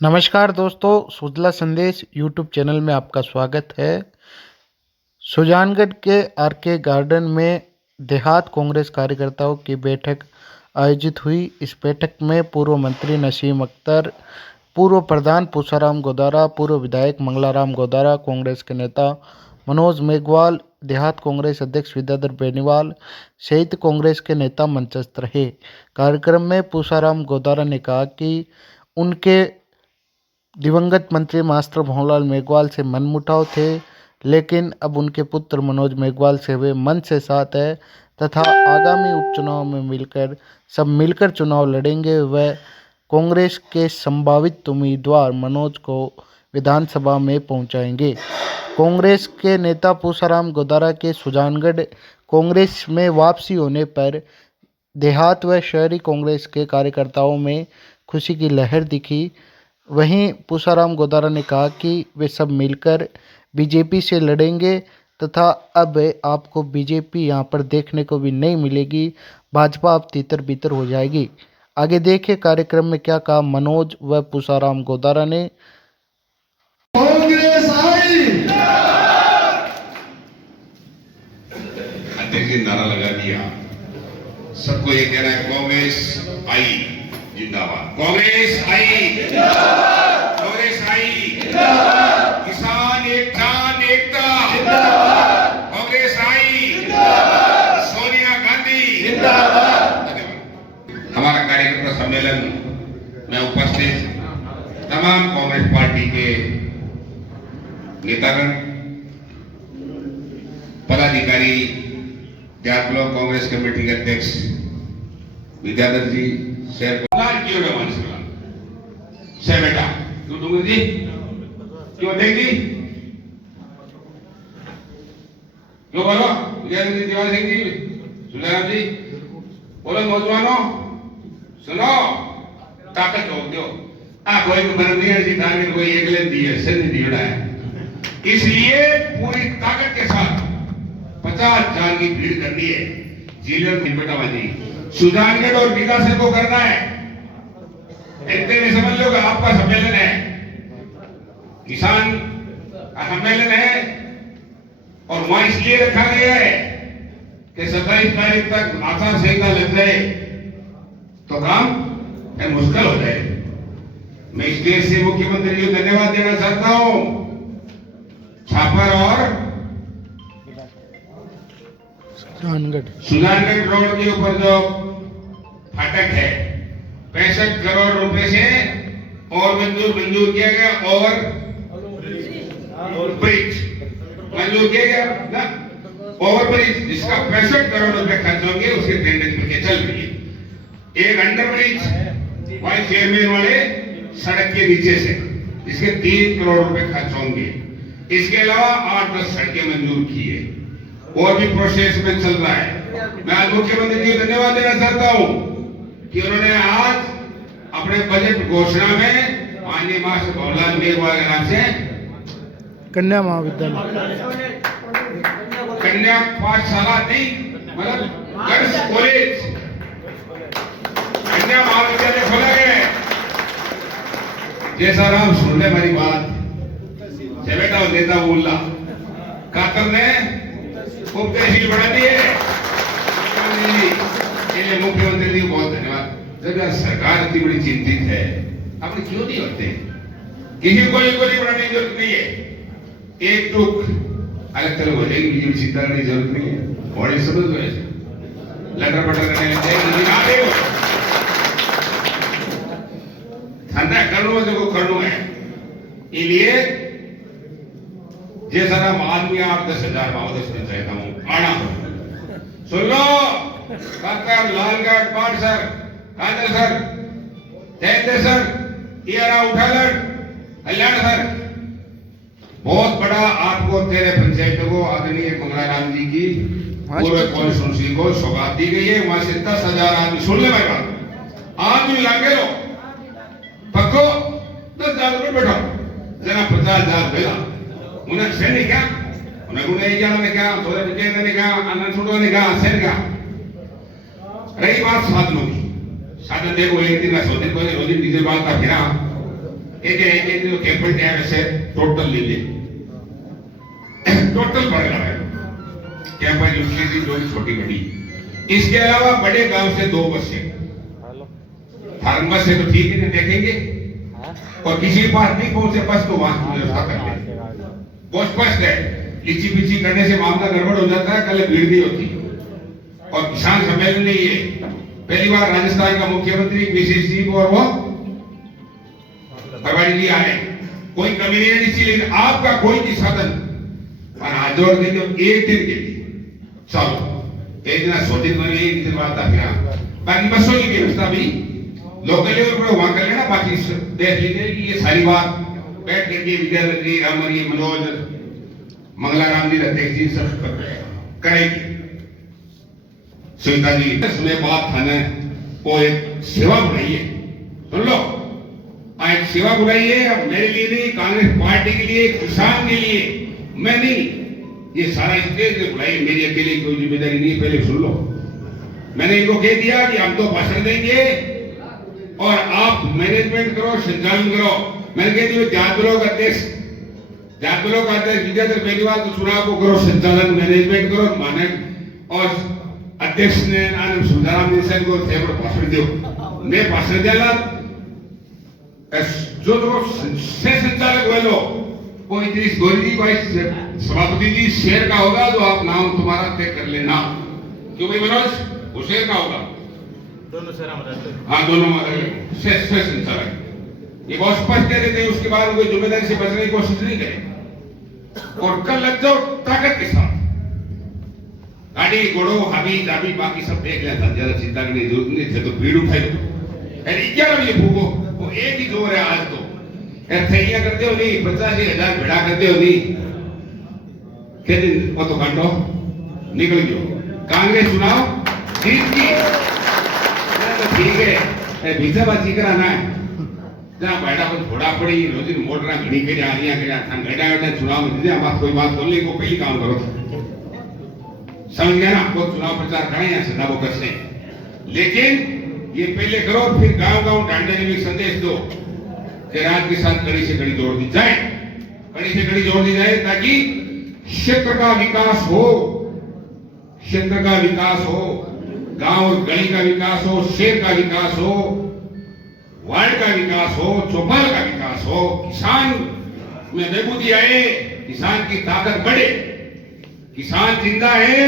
नमस्कार दोस्तों, सुजला संदेश यूट्यूब चैनल में आपका स्वागत है। सुजानगढ़ के आरके गार्डन में देहात कांग्रेस कार्यकर्ताओं की बैठक आयोजित हुई। इस बैठक में पूर्व मंत्री नसीम अख्तर, पूर्व प्रधान पूसाराम गोदारा, पूर्व विधायक मंगलाराम गोदारा, कांग्रेस के नेता मनोज मेघवाल, देहात कांग्रेस अध्यक्ष विद्याधर बेनीवाल सहित कांग्रेस के नेता मंचस्थ रहे। कार्यक्रम में पूसाराम गोदारा ने कहा कि उनके दिवंगत मंत्री मास्टर भंवरलाल मेघवाल से मनमुटाव थे, लेकिन अब उनके पुत्र मनोज मेघवाल से वे मन से साथ है तथा आगामी उपचुनाव में सब मिलकर चुनाव लड़ेंगे। वह कांग्रेस के संभावित उम्मीदवार मनोज को विधानसभा में पहुंचाएंगे। कांग्रेस के नेता पूसाराम गोदारा के सुजानगढ़ कांग्रेस में वापसी होने पर देहात व शहरी कांग्रेस के कार्यकर्ताओं में खुशी की लहर दिखी। वहीं पूसाराम गोदारा ने कहा कि वे सब मिलकर बीजेपी से लड़ेंगे तथा अब आपको बीजेपी यहां पर देखने को भी नहीं मिलेगी, भाजपा अब तितर बितर हो जाएगी। आगे देखिए कार्यक्रम में क्या कहा मनोज व पूसाराम गोदारा ने। कांग्रेस आई, अध्यक्ष ने नारा लगा दिया। सबको ये कहना है कांग्रेस आई जिंदाबाद, कांग्रेस आई जिंदाबाद, कांग्रेस आई जिंदाबाद, किसान एक जान एकता जिंदाबाद, कांग्रेस आई जिंदाबाद, सोनिया गांधी जिंदाबाद। धन्यवाद। हमारा कार्यकर्ता सम्मेलन में उपस्थित तमाम कांग्रेस पार्टी के नेतागण, पदाधिकारी, देहात ब्लॉक कांग्रेस कमेटी के अध्यक्ष विद्याधर जी, शेर क्यों से बेटा क्यों दूंगी जी, क्यों देगी, क्यों बोलो विद्याधर जी, दिवाल सिंह जी, सुधाराम जी, बोलो नौजवानों सुनो, ताकत हो दो। कोई बंदियां जी टारगेट कोई एक लेन दी है, सिंध दी है, इसलिए पूरी ताकत के साथ 50 जान की भीड़ करनी है। जिले में बेटा बाजी सुजानगढ़ और विकास को करना है। इतने में समझ लो कि आपका सम्मेलन है, किसान का सम्मेलन है और वहां इसलिए रखा गया है कि 27 तारीख तक आचार संहिता लग जाए तो काम मुश्किल हो जाए। मैं इस देश से मुख्यमंत्री जी को धन्यवाद देना चाहता हूं। छापर और सुजानगढ़ रोड के ऊपर जो फाटक है 65 करोड़ रुपए से और मंजूर किया गया और ब्रिज मंजूर किया गया ना, ओवर ब्रिज जिसका 65 करोड़ रुपए खर्च होंगे, उसके टेंडर करके चल रही है। एक अंडर ब्रिज वाइस चेयरमैन वाले सड़क के नीचे से इसके 3 करोड़ रुपए खर्च होंगे। इसके अलावा 8-10 सड़कें मंजूर की है और भी प्रोसेस में चल रहा है। मैं आज मुख्यमंत्री जी को धन्यवाद देना चाहता हूं कि उन्होंने आज अपने बजट घोषणा में माननीय मास्टर भंवरलाल मेघवाल के नाम से कन्या महाविद्यालय, कन्या पाठशाला नहीं, मतलब गर्ल्स कॉलेज, कन्या महाविद्यालय खोला गया है। जैसा राम सुन ले मेरी बात से बेटा और नेता बोला कातर ने खूब तहसील बढ़ा दी है। मुख्यमंत्री जी बहुत धन्यवाद। जब यार सरकार इतनी बड़ी चिंतित है, आपने क्यों नहीं होते? किसी को गोली बढ़ाने की जरूरत नहीं है। एक टुक अलग तरह हो जाएगी, बीजेपी चिंता करने की जरूरत नहीं है। बॉडी समझ लो ऐसे लटर पटर करने लग जाएगी। धंधा करनो जो करनो है, इसलिए जैसा नाम आदमी 8-10 हजार माओदस पंचायत आना सुन लो, काकर लालगढ़ पाठ सर, कांदर सर, जयंत सर, इरा उठालर, कल्याण सर, बहुत बड़ा आपको तेरे पंचायतों को आदरणीय मंगलाराम जी की पूर्व कॉन्स्टिट्यूंसी को सौगात दी गई है। वहां से 10,000 आदमी, सुन ले मेरी बात, आदमी लागे लो पक्को 10,000 रुपये बैठो, जना 50,000 मिला उन्हें से नहीं क्या, उन्हें जाना नहीं क्या, थोड़े बच्चे नहीं क्या, अन्न छूटो नहीं क्या, से क्या। रही बात साधनों की, साधन देखो एक दिन का 100 दिन को रोजी डीजल बात का फिरा एक जो कैपिटल है वैसे टोटल ले ले टोटल बढ़ रहा है कैंपस यूनिवर्सिटी जो भी छोटी बड़ी। इसके अलावा बड़े गांव से 2 बसें, फार्म बस है तो ठीक है देखेंगे, और किसी के पास नहीं पहुंचे बस तो वहां की व्यवस्था कर ले। बहुत स्पष्ट है, लीची पीची करने से मामला गड़बड़ हो जाता है, कल भीड़ नहीं होती। और किसान सम्मेलन में ये पहली बार राजस्थान का मुख्यमंत्री मिसेस जी और वो पवाड़ी जी आए, कोई कमी नहीं है, लेकिन आपका कोई भी साधन और हाथ जोड़ के जो एक दिन के लिए चलो एक दिन 100 दिन में एक दिन बाद फिर बाकी बसों की व्यवस्था भी लोकल लेवल पर वहां कर लेना। बाकी देख लीजिए कि ये सारी बात बैठ करके विजय जी रामरी मनोज मंगलाराम जी अध्यक्ष जी सब करेगी। सुनीता जी इसमें बात थाने को एक सेवा बुलाई है, सुन लो एक सेवा बुलाई है। अब मेरे लिए नहीं, कांग्रेस पार्टी के लिए, किसान के लिए मैं नहीं, ये सारा स्टेज ने बुलाई, मेरी अकेले की कोई जिम्मेदारी नहीं। पहले सुन लो, मैंने इनको कह दिया कि हम तो भाषण देंगे और आप मैनेजमेंट करो, संचालन करो। मैंने कह दिया जातलों का अध्यक्ष विजय बेनीवाल तो चुनाव को करो, संचालन मैनेजमेंट करो, मानक और अध्यक्ष ने आनंद सुधाराम निशन को भाषण दो। मैं भाषण देला जो संचालक वाले वो इद्रिस गोरी जी वाइस सभापति जी शेर का होगा, तो आप नाम तुम्हारा तय कर लेना। क्यों भाई मनोज, वो शेर का होगा, दोनों शेर हाँ दोनों संचालक ये बहुत स्पष्ट कह देते हैं। उसके बाद कोई जिम्मेदारी से बचने की कोशिश नहीं करे और कल लग जाओ ताकत के साथ। गाड़ी घोड़ो हावी जाबी बाकी सब देख लेता, ज्यादा चिंता करने की जरूरत नहीं थे तो भीड़ उठाई दो। 11 बजे फूको, वो एक ही जोर है आज तो थैलियां करते हो नहीं, 85,000 भेड़ा करते हो नहीं, क्या दिन वो तो काटो निकल गयो। कांग्रेस चुनाव जीत की तो ठीक है, भीसाबाजी कराना है जहाँ बैठा को घोड़ा पड़ी रोजी मोटरा घड़ी के आलियां के गड़ा चुनाव में दीजिए। हम कोई बात बोलने को पहले काम करो, समझ गया ना, आपको चुनाव प्रचार करें या सदा वो करते, लेकिन ये पहले करो, फिर गांव-गांव डांडे में संदेश दो कि रात के साथ कड़ी से कड़ी जोड़ दी जाए, कड़ी से कड़ी जोड़ दी जाए ताकि क्षेत्र का विकास हो, क्षेत्र का विकास हो, गांव और गली का विकास हो, शहर का विकास हो, वार्ड का विकास हो, चौपाल का विकास हो, किसान में बेबूदी आए, किसान की ताकत बढ़े। किसान जिंदा है,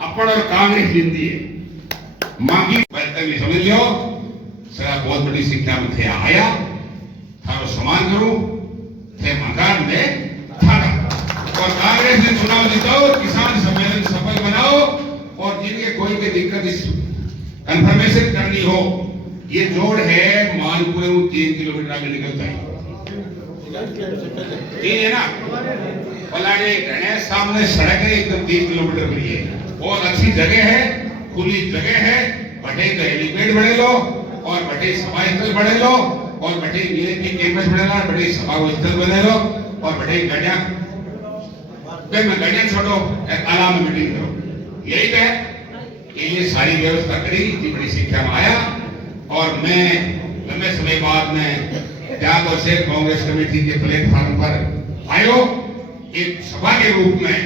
अपन और कांग्रेस जिंदी है। मांगी भी समझ लो, सरा बहुत बड़ी संख्या में थे आया, थारो सम्मान करूं, थे मकान में थाना और कांग्रेस ने चुनाव जीतो, किसान सम्मेलन सफल बनाओ और जिनके कोई भी दिक्कत इस कंफर्मेशन करनी हो, ये जोड़ है मानपुर 3 किलोमीटर आगे निकलता है, ठीक है ना। पलाड़े गणेश सामने सड़क है एकदम 3 किलोमीटर पर, ये बहुत अच्छी जगह है, खुली जगह है। बटे तो हेलीपैड बने लो और बटे सभा स्थल बने लो और बटे वीआईपी कैंपस बने लो, बटे सभा स्थल बने लो और बटे गड्ढा छोड़ो तालाब में मीटिंग करो, यही तो है। ये सारी व्यवस्था करी, इतनी बड़ी संख्या में आया और मैं लंबे समय बाद में जागो से कांग्रेस कमेटी के प्लेटफॉर्म पर आयो एक सभा के रूप में,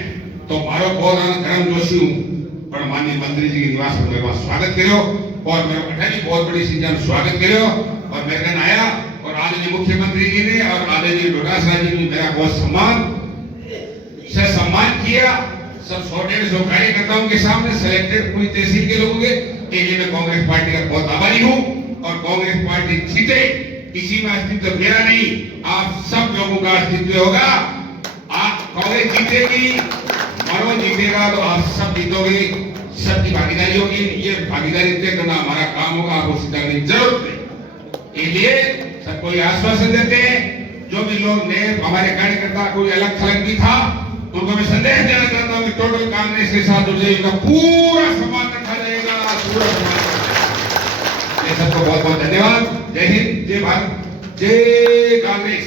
तो मारो बहुत गर्म जोशी हूँ, पर माननीय मंत्री जी के निवास पर मेरे स्वागत करो और मेरे पठानी बहुत बड़ी संख्या में स्वागत करो और मेरे कहना आया और आदरणीय मुख्यमंत्री जी ने और आदरणीय डोटासरा जी ने मेरा बहुत सम्मान किया। सब 100-150 कार्यकर्ताओं के सामने सिलेक्टेड पूरी तहसील के लोगों के लिए मैं कांग्रेस पार्टी का बहुत आभारी हूँ और कांग्रेस पार्टी जीते, किसी में अस्तित्व मेरा नहीं, आप सब लोगों का अस्तित्व होगा। आप कांग्रेस जीतेगी, मनोज जीतेगा तो आप सब जीतोगे, सबकी भागीदारी होगी। ये भागीदारी तय करना हमारा काम होगा, आपको चिंता करने की जरूरत नहीं। इसलिए सबको ये आश्वासन देते हैं, जो भी लोग ने हमारे कार्यकर्ता कोई अलग थलग भी था उनको मैं संदेश देना चाहता हूँ कि टोटल कांग्रेस के साथ हो जाएगा, पूरा सम्मान रखा जाएगा, पूरा सम्मान। ये सबको बहुत बहुत धन्यवाद। जय हिंद, जय भारत, जय कांग्रेस।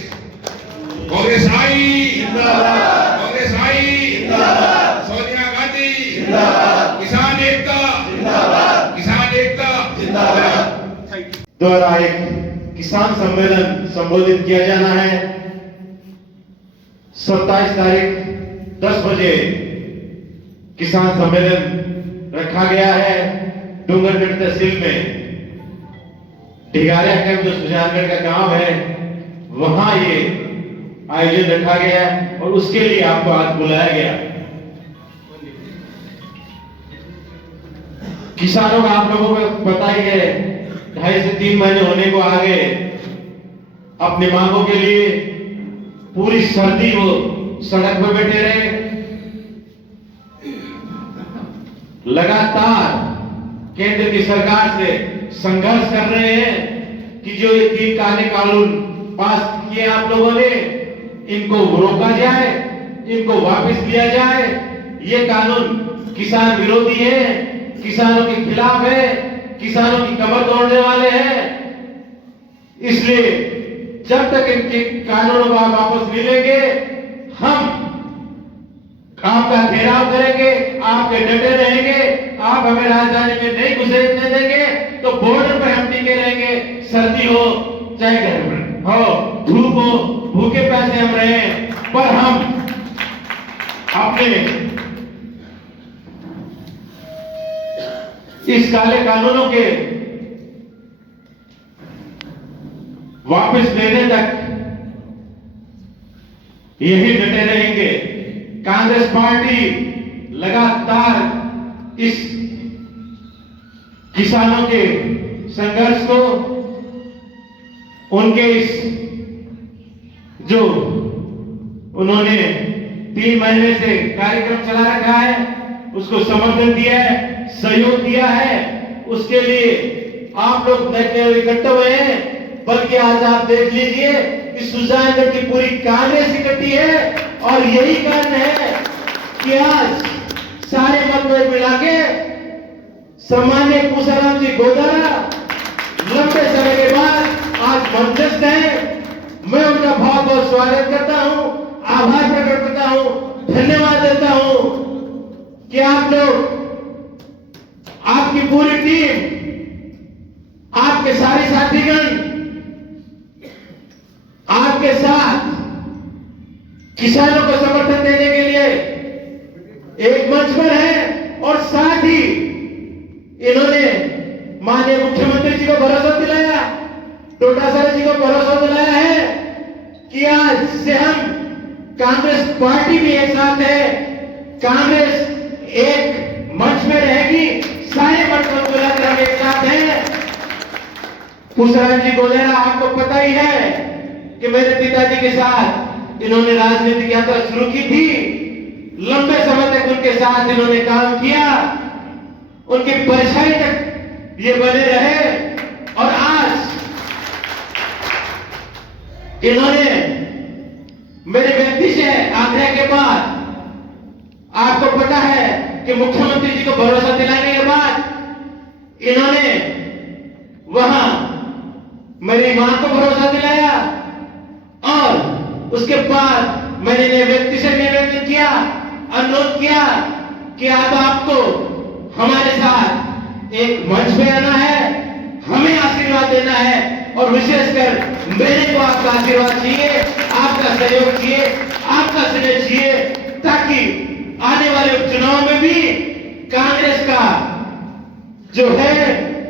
कांग्रेस आई जिंदाबाद, कांग्रेस आई जिंदाबाद, सोनिया गांधी जिंदाबाद, किसान एकता जिंदाबाद, किसान एकता जिंदाबाद। 2001 किसान सम्मेलन संबोधित किया जाना है। 27 तारीख 10 बजे किसान सम्मेलन रखा गया है डूंगरगढ़ तहसील में। ढिगारिया कैंप जो सुजानगढ़ का गांव है वहां ये आयोजन रखा गया है और उसके लिए आपको आज बुलाया गया। किसानों का आप लोगों को पता ही है 2.5 से 3 महीने होने को आ गए। अपनी मांगों के लिए पूरी सर्दी वो सड़क पर बैठे रहे। लगातार केंद्र की सरकार से संघर्ष कर रहे हैं कि जो ये 3 काले कानून पास किए आप लोगों ने इनको रोका जाए, इनको वापस लिया जाए। ये कानून किसान विरोधी है, किसानों के खिलाफ है, किसानों की कमर तोड़ने वाले हैं। इसलिए जब तक इनके कानूनों को आप वापस मिलेंगे हम आपका घेराव करेंगे, आपके डटे रहेंगे। आप हमें राजधानी में नहीं घुसने देंगे तो बॉर्डर पर हम टिके रहेंगे। सर्दी हो चाहे गर्मी हो, धूप हो, भूखे प्यासे हम रहे, पर हम अपने इस काले कानूनों के वापस लेने तक यही डटे रहेंगे। कांग्रेस पार्टी लगातार इस किसानों के संघर्ष को, उनके इस जो उन्होंने 3 महीने से कार्यक्रम चला रखा है उसको समर्थन दिया है, सहयोग दिया है। उसके लिए आप लोग इकट्ठे हुए हैं, बल्कि आज आप देख लीजिए कि सुजानगढ़ की पूरी कांग्रेस इकट्ठी है। और यही कारण है कि आज सारे मतभेद मिला के सम्माननीय पूसाराम जी गोदारा लंबे समय के बाद आज मंचस्थ है। मैं उनका बहुत बहुत स्वागत करता हूं, आभार प्रकट करता हूं, धन्यवाद देता हूं कि आप लोग, आपकी पूरी टीम, आपके सारे साथीगण आपके साथ किसानों को समर्थन देने के लिए एक मंच पर है। और साथ ही इन्होंने माननीय मुख्यमंत्री जी को भरोसा दिलाया, डोटासरा जी को भरोसा दिलाया है कि आज से हम कांग्रेस पार्टी भी एक साथ है, कांग्रेस एक मंच में रहेगी, सारे मंच को मिलाकर हम एक साथ हैं। पूसाराम जी गोलेरा, आपको पता ही है कि मेरे पिताजी के साथ इन्होंने राजनीतिक यात्रा शुरू की थी। लंबे समय तक उनके साथ इन्होंने काम किया, उनकी परछाई तक ये बने रहे। और आज इन्होंने मेरे व्यक्ति से आग्रह के बाद, आपको पता है कि मुख्यमंत्री जी को भरोसा दिलाने के बाद इन्होंने वहां मेरी मां को भरोसा दिलाया। और उसके बाद मैंने व्यक्ति से निवेदन किया, अनुरोध किया कि अब आपको हमारे साथ एक मंच पे आना है, हमें आशीर्वाद देना है। और विशेषकर मेरे को आपका आशीर्वाद चाहिए, आपका सहयोग चाहिए, आपका स्नेह चाहिए, ताकि आने वाले उपचुनाव में भी कांग्रेस का जो है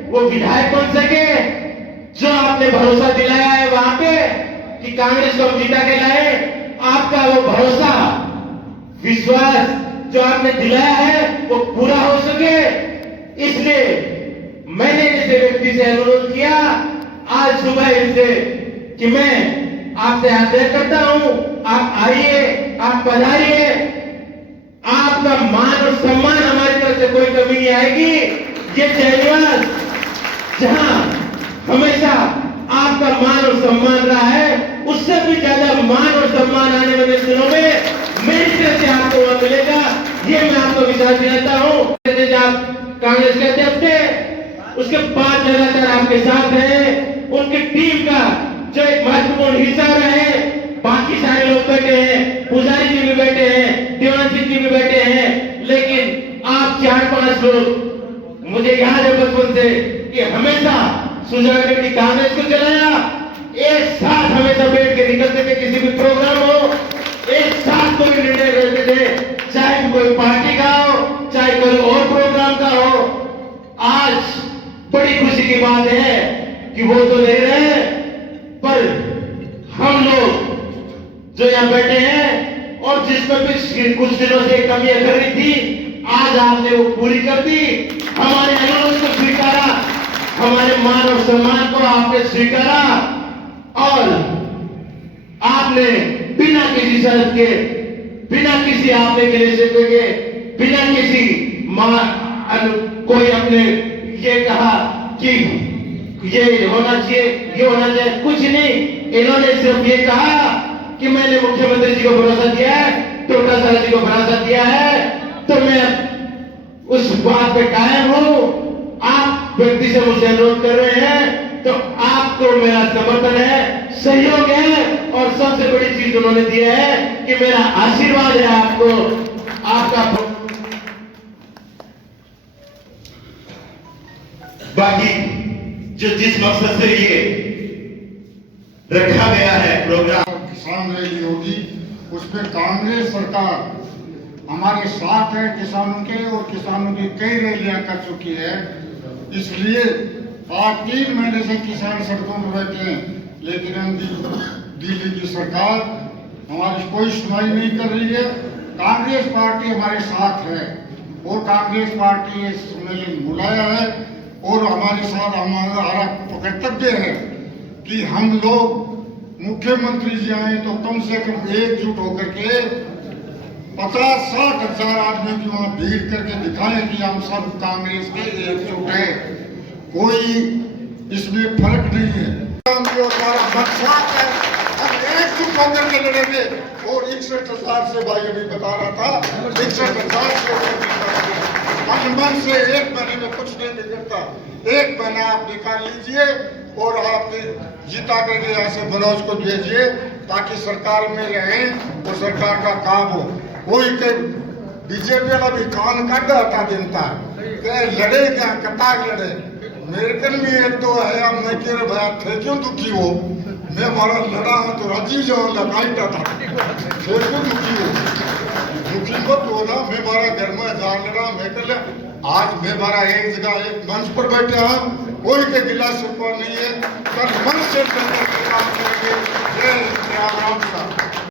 वो विधायक बन सके। जो आपने भरोसा दिलाया है वहां पे कि कांग्रेस को जीता के लाए, आपका वो भरोसा, विश्वास जो आपने दिलाया है वो पूरा हो सके। इसलिए मैंने इसे व्यक्ति से अनुरोध किया आज सुबह इनसे कि मैं आपसे आग्रह करता हूं, आप आइए, आप पधारिए। आपका मान और सम्मान हमारी तरफ से कोई कमी नहीं आएगी। ये जयनिवास जहां हमेशा आपका मान और सम्मान रहा है, उससे भी ज्यादा मान और सम्मान आने वाले दिनों में मेरी तरफ से आपको वहां मिलेगा। ये मैं आपको विश्वास दिलाता हूं। आप कांग्रेस के अध्यक्ष थे, उसके बाद लगातार आपके साथ हैं। उनकी टीम का जो एक महत्वपूर्ण हिस्सा रहे, बाकी सारे लोग बैठे हैं, पुजारी जी भी बैठे हैं, देवान सिंह जी भी बैठे हैं, लेकिन आप 4-5 लोग, मुझे याद है बचपन से कि हमेशा सुजानगढ़ की कांग्रेस को चलाया, कोई पार्टी का हो, चाहे कोई और प्रोग्राम का हो। आज बड़ी खुशी की बात है कि वो तो नहीं रहे, पर हम लोग जो यहाँ बैठे हैं और जिसमें भी कुछ दिनों से कमियां कर रही थी, आज आपने वो पूरी कर दी। हमारे अनुरोध को स्वीकारा, हमारे मान और सम्मान को आपने स्वीकारा और आपने बिना किसी शर्त के, बिना किसी आपने गिले के, बिना किसी कोई अपने ये कहा कि ये होना चाहिए, ये होना चाहिए, कुछ नहीं। इन्होंने सिर्फ ये कहा कि मैंने मुख्यमंत्री जी को भरोसा दिया है, टोटा साहब जी को भरोसा दिया है, तो मैं उस बात पे कायम हूं। आप व्यक्ति से मुझसे अनुरोध कर रहे हैं तो आपको मेरा समर्थन है, सहयोग है और सबसे बड़ी चीज उन्होंने दिया है कि मेरा आशीर्वाद है आपको, आपका। बाकी जो जिस मकसद से ये रखा गया है प्रोग्राम, किसान रैली होगी, उसमें कांग्रेस सरकार हमारे साथ है किसानों के, और किसानों की कई रैलियां कर चुकी है। इसलिए आज 3 महीने से किसान सड़कों पर बैठे हैं, लेकिन दिल्ली की सरकार हमारी कोई सुनवाई नहीं कर रही है। कांग्रेस पार्टी हमारे साथ है और कांग्रेस पार्टी ने सम्मेलन बुलाया है और हमारे साथ हमारा कर्तव्य है कि हम लोग मुख्यमंत्री जी आए तो कम से कम एकजुट होकर के 50-60 हजार आदमी की वहां भीड़ करके दिखाएं कि हम सब कांग्रेस के एकजुट है, कोई इसमें फर्क नहीं है। हम एकजुट होकर के लड़ेंगे और 61 हजार से भाई अभी बता रहा था, 61 हजार से मन से 1 महीने में कुछ नहीं बिगड़ता। 1 महीना आप निकाल लीजिए और आप जीता करके यहाँ से मनोज को भेजिए ताकि सरकार में रहें और सरकार का काम हो। कोई के बीजेपी का भी कान काट आता जनता लड़े क्या कटाक लड़े। मेरे कल भी 1-2 है, मैं कह रहे भैया थे क्यों दुखी हो, मैं हमारा लड़ा हूं तो राजीव जवाहर लगाईटा था, फिर क्यों दुखी हो, दुखी मत हो ना। मैं हमारा घर में जार लड़ा, मैं कर लिया। आज मैं हमारा एक जगह एक मंच पर बैठा हूँ, कोई के गिला सुपा नहीं है, कल मंच से काम करेंगे। जय श्री राम।